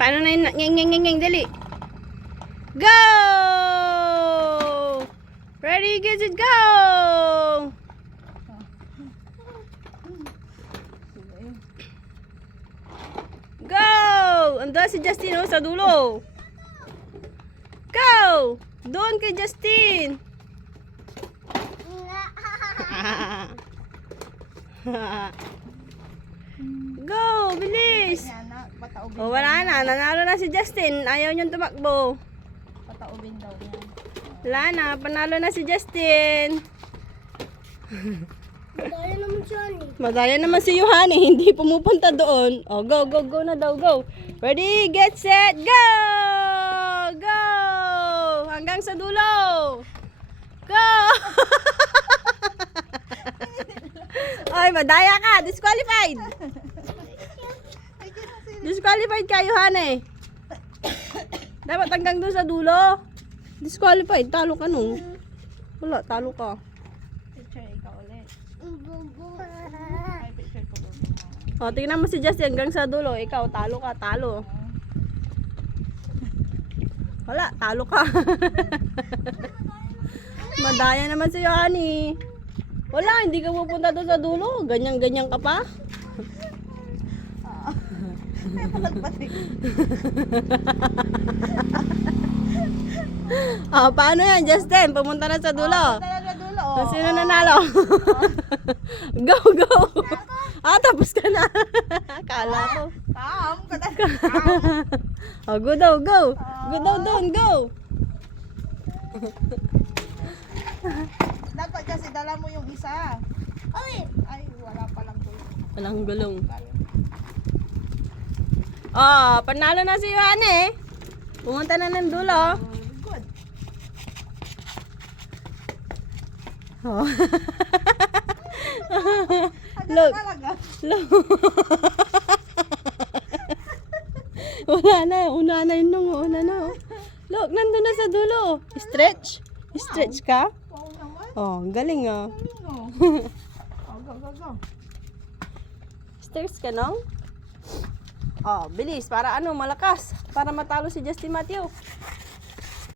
Paano na yun? Ngeng, dali. Go! Ready, get it, go! Go! Andun si Justin sa dulo. Go! Doon kay Justin. Go! Bilis! O wala na. Nanalo na si Justin. Ayaw niyong tumakbo. Pataubin daw yan. Wala na. Panalo na si Justin. Madaya naman siya ni. Madaya naman si Yohane. Hindi pumupunta doon. O go na daw. Go! Ready, get, set, go! Go! Hanggang sa dulo. Go! Ay, madaya ka. Disqualified. Disqualified ka, Yohane. Dapat hanggang doon sa dulo. Disqualified. Talo ka nung. Wala, talo ka. Picture ikaw ulit. Bubu. Ay, picture ko ulit. O, tingnan mo si Justin hanggang sa dulo. Ikaw, talo ka, talo. Wala, talo ka. Madaya naman si Yohane. Wala, hindi ka pupunta doon sa dulo. Ganyan-ganyan ka pa. Paano yan, Justin? Pumunta na sa dulo. Talaga dulo. So, sino nanalo? Go! Tapos ka na. Akala ko. Kam, Go daw, go. Go daw doon, go. dapat kasi dala mo yung isa. Ay, Ay, wala palang dulo. Walang gulong. Panalo na si Yohane. Pumunta na ng dulo. Good. Oh. Ano Look. talaga? Una na yun nung, una na. Look, nandun na sa dulo. Stretch. Stretch ka? Wow naman. Oh, galing ah. No. Go. Stretch ka nung? Oh, bilis. Para ano, malakas. Para matalo si Justin Matthew.